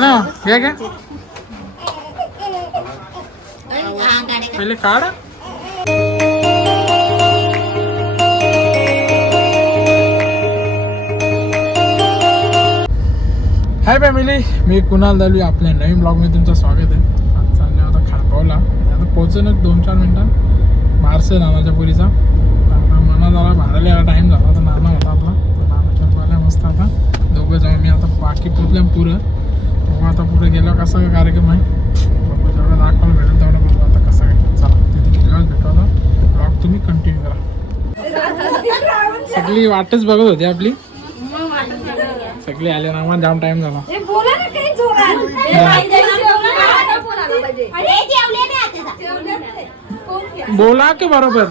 ना घ्या घ्या पहिले काढ. हाय फॅमिली, मी कुणाल दालवी आपल्या नवीन ब्लॉगमध्ये तुमचं स्वागत आहे. आज चालले आता खारपावला. आता पोहोचून 2-4 मिनिटां मार्च नानाच्या पुरीचा. आता नाना जरा बाहेर यायला टाईम झाला. आता नाना होता आपला, नानाच्या पाल्या मस्त. आता दोघं जाऊन मी आता बाकी पोचल्या पुरं. बघू आता पुढे गेल्यावर कसा काय कार्यक्रम आहे, बघू जेवढं दाखवायला भेटेल तेवढं बघू आता कसं काय. चला तिथे गेल्यावर भेटू. आता ब्लॉग तुम्ही कंटिन्यू करा. सगळी वाटच बघत होती आपली, सगळे आले ना. आम्हाला जाम टाइम झाला. बोला की बरोबर.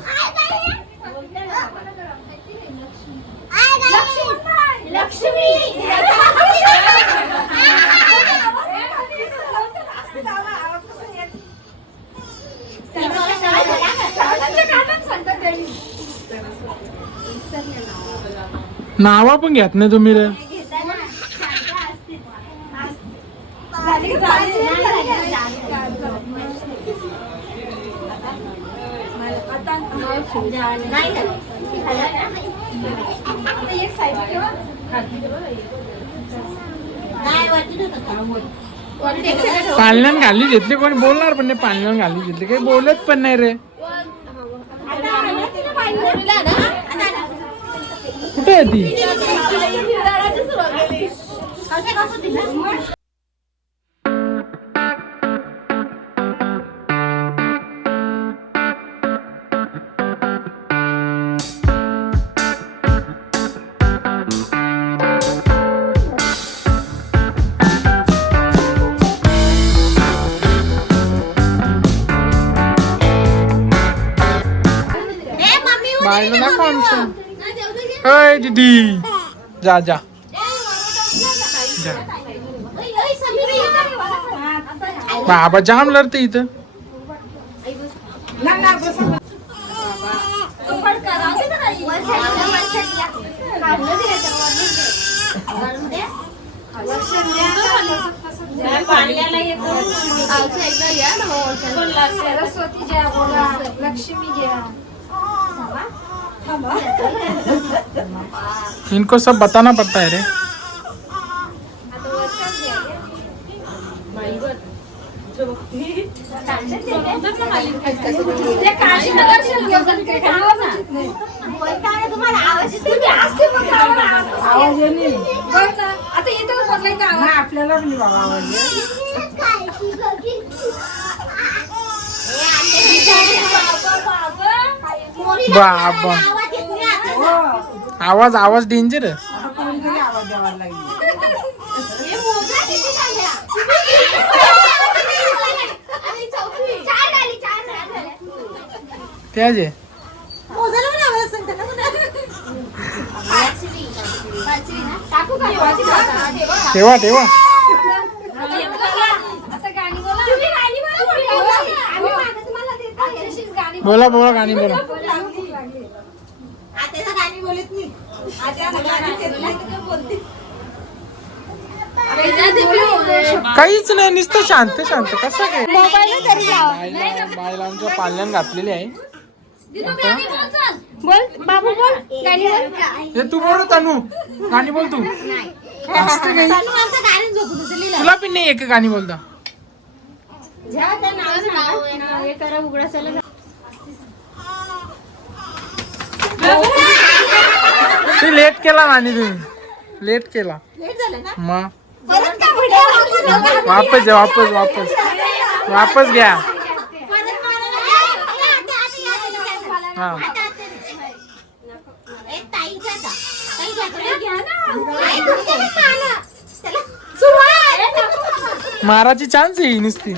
नावा पण घेत नाही तुम्ही रे. पालण्यान घाली घेतली, कोणी बोलणार पण नाही. पालण्यान घाली घेतली, काही बोलत पण नाही रे. कुठे आहे ती? बायला ना कोणचं. अय दीदी जा जा जा. बाबा जाम लढते इथं. सरस्वती जय बोला, लक्ष्मी जय. इनको सब बताना पड़ता है रे. आपल्याला बाबा आवाज आवाज डेंजर आहे. त्याचे ठेवा ठेवा. बोला बोला गाणी बोला. काहीच नाही, नुसतं शांत शांत. कसं काय बायला आमच्या पाल्यान घातलेली आहे. तू बोल तनू, गाणी बोल तू. तुला पण नाही एक गाणी बोलता. तू लेट केला आणि तुम्ही लेट केला मग वापस जा. वापस वापस वापस घ्या. हा माराची चान्स आहे नुसती.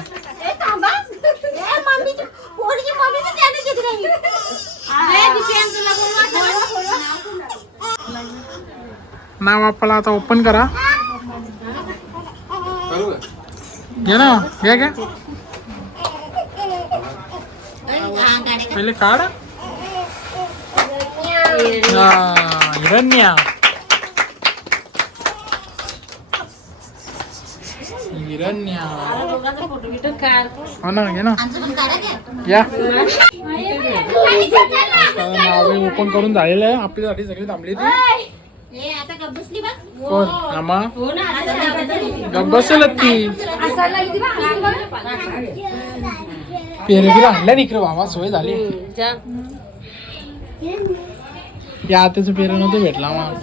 नाव आपल्याला आता ओपन करा. घे ना घ्या घ्या पहिले काढ. हिरण्या हिरण्या हो ना घे ना या नाव ओपन करून झालेलं आहे आपल्यासाठी सगळी थांबली ती कोण आम्हा गप बसेल ती पेरेगिरी आणल्या इकडे बाबा सोय झाली या आत्याचं पेरे नव्हतं भेटला मग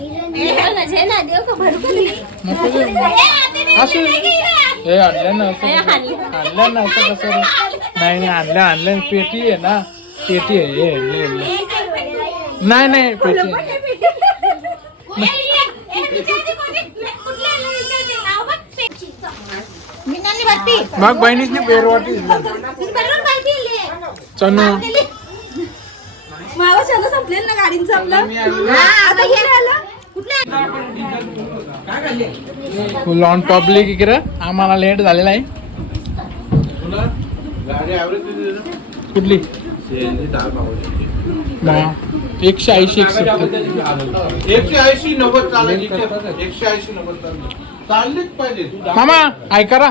हे आणलं ना आणलं ना असं कसं नाही आणलं पेटी आहे ना पेटी आहे नाही पेटी मग बहिणीच पेर वाटली चनू संपलेल ना गाडींचं आपलं आता हे फुल ऑन पब्लिक इकडे आम्हाला लेट झालेला आहे कुठली 180 180 90 चालेल 180 90 चाललीच पाहिजे मामा ऐका रा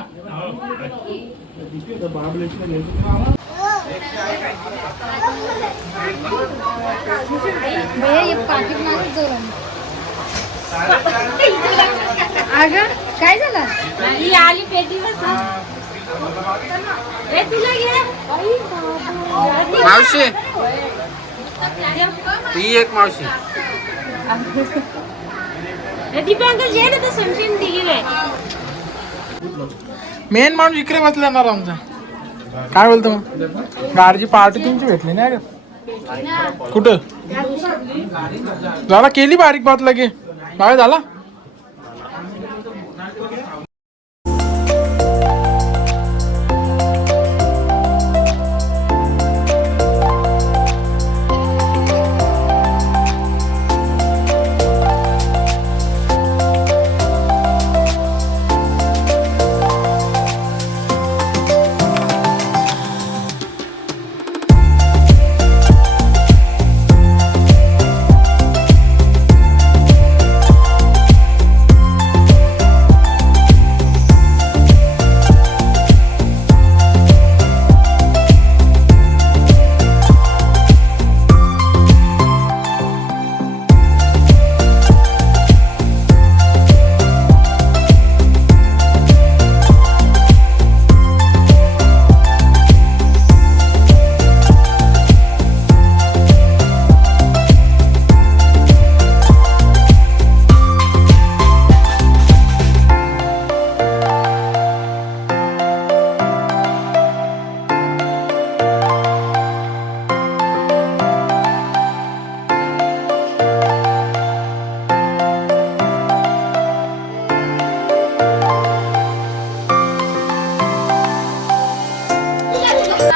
अगं काय झालं ही आली पेटी तुला घे मावशी ही एक मावशी मेन माणूस इकडे बसला ना आमचा काय बोलतो मग गाडीची पार्टी तुमची भेटली नाही कुठं झाला केली बारीक बात लगे काय झाला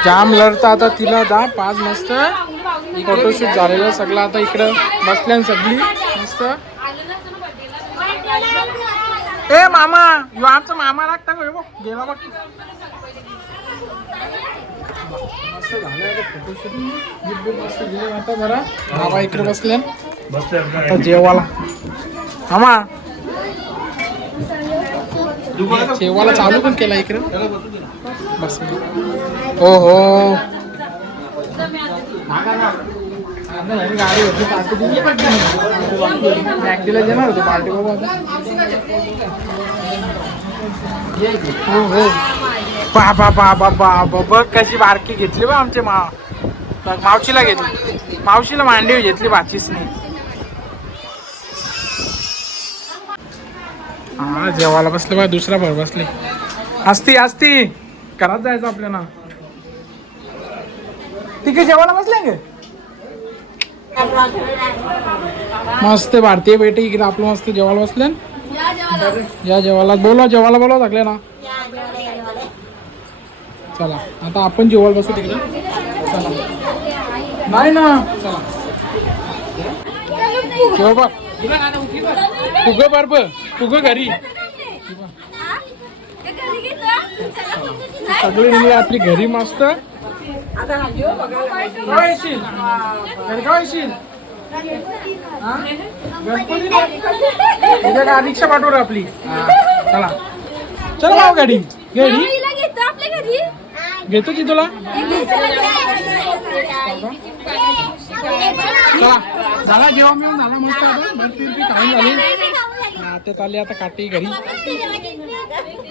जाम लढता आता तिला जा 5 मस्त फोटोशूट झालेलं सगळं आता इकडं बसल्या सगळी मस्त ए मामा यो आमचा मामा लागता गेला बघ मस्त झालं फोटोशूट मस्त गेले आता बरा बाबा इकडे बसले आता जेवायला मामा जेवायला चालू पण केला इकडे बस हो हो गाडी होती पार्टी दिली बॅगडीला देणार होती पार्टी बाबा हो हो बाबा बाबा बाबा बघ कशी बारकी घेतली बा आमचे मावशीला घेतली मावशीला मांडवी घेतली बाचीसनी हा जेवायला बसले बा दुसरा भर बसले असती घरात जायचं आपल्याला तिकडे जेवायला बसले गे मस्त भारतीय बेटे इकडे आपलं मस्त जेवायला बसले या जेवायला बोलवा लागले ना चला आता आपण जेवायला बसू तिकडे चला नाही ना चला बघ पुग बरब पुग घरी सगळी निघली आपली घरी मस्त उद्या रिक्षा पाठवू आपली चला चला भाऊ गाडी गाडी हिला घेतो आपल्या घरी घेतो की तुला चला झाला जेवण बिवून झालं मस्त आता भरती बिरती खाऊन झाली आता चालली आता काठी घरी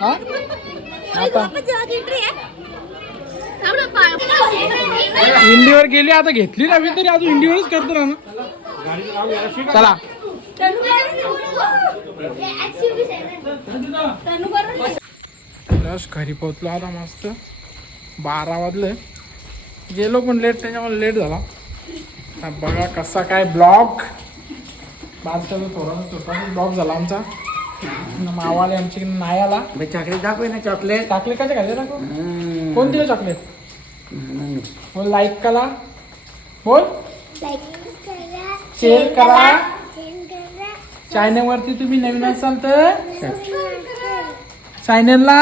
हा आता इंडीवर गेली आता घेतली ना मी तरी अजून इंडीवरच करतो ना चला बस घरी पोहोचलो आता मस्त 12 वाजले गेलो पण लेट त्याच्यामुळे लेट झाला आता बघा कसा काय ब्लॉग बादशाचा थोडासा ब्लॉग झाला आमचा मावाले आमची नाही आला चॉकलेट दाखव ना चॉकलेट चॉकलेट कशा खायचे ना कोण दिलं चॉकलेट बोल लाईक करा बोल शेअर करा चॅनलवरती तुम्ही नवीन असाल तर चॅनलला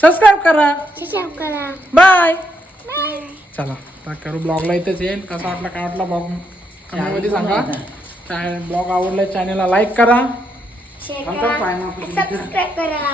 सबस्क्राईब करा बाय चला आता करू ब्लॉगला इथेच येईल कसा वाटला काय वाटला ब्लॉग कमेंटमध्ये सांगा ब्लॉग आवडला चॅनलला लाईक करा सबस्क्राईब करा.